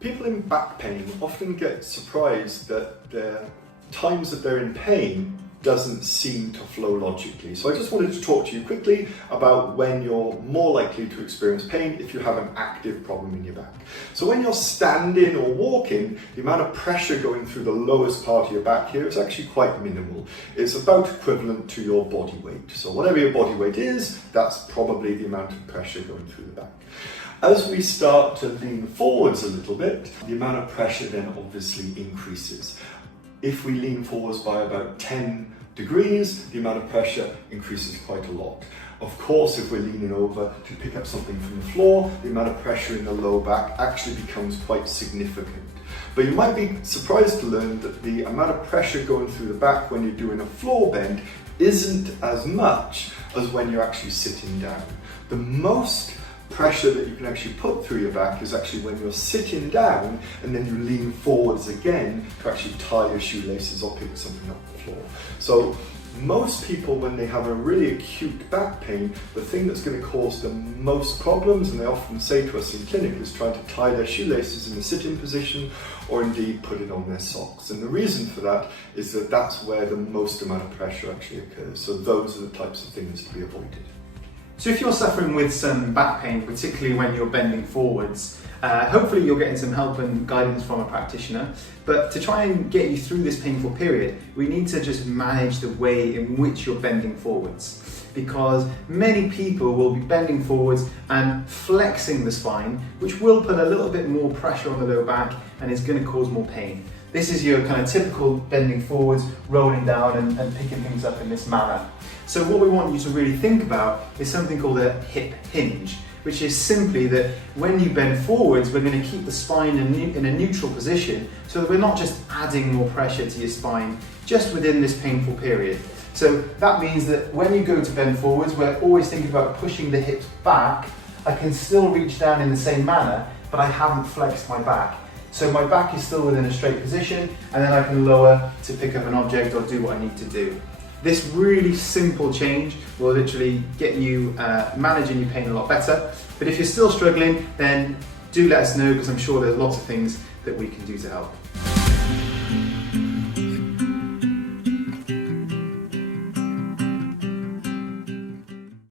People in back pain often get surprised that the times that they're in pain doesn't seem to flow logically. So I just wanted to talk to you quickly about when you're more likely to experience pain if you have an active problem in your back. So when you're standing or walking, the amount of pressure going through the lowest part of your back here is actually quite minimal. It's about equivalent to your body weight. So whatever your body weight is, that's probably the amount of pressure going through the back. As we start to lean forwards a little bit, the amount of pressure then obviously increases. If we lean forwards by about 10 degrees, the amount of pressure increases quite a lot. Of course, if we're leaning over to pick up something from the floor, the amount of pressure in the low back actually becomes quite significant. But you might be surprised to learn that the amount of pressure going through the back when you're doing a floor bend isn't as much as when you're actually sitting down. The most pressure that you can actually put through your back is actually when you're sitting down and then you lean forwards again to actually tie your shoelaces or pick something up the floor. So most people, when they have a really acute back pain, the thing that's going to cause them most problems, and they often say to us in clinic, is trying to tie their shoelaces in a sitting position or indeed put it on their socks. And the reason for that is that that's where the most amount of pressure actually occurs. So those are the types of things to be avoided. So if you're suffering with some back pain, particularly when you're bending forwards, hopefully you're getting some help and guidance from a practitioner. But to try and get you through this painful period, we need to just manage the way in which you're bending forwards. Because many people will be bending forwards and flexing the spine, which will put a little bit more pressure on the lower back and is going to cause more pain. This is your kind of typical bending forwards, rolling down and picking things up in this manner. So what we want you to really think about is something called a hip hinge, which is simply that when you bend forwards, we're going to keep the spine in a neutral position so that we're not just adding more pressure to your spine just within this painful period. So that means that when you go to bend forwards, we're always thinking about pushing the hips back. I can still reach down in the same manner, but I haven't flexed my back. So my back is still within a straight position, and then I can lower to pick up an object or do what I need to do. This really simple change will literally get you managing your pain a lot better. But if you're still struggling, then do let us know, because I'm sure there's lots of things that we can do to help.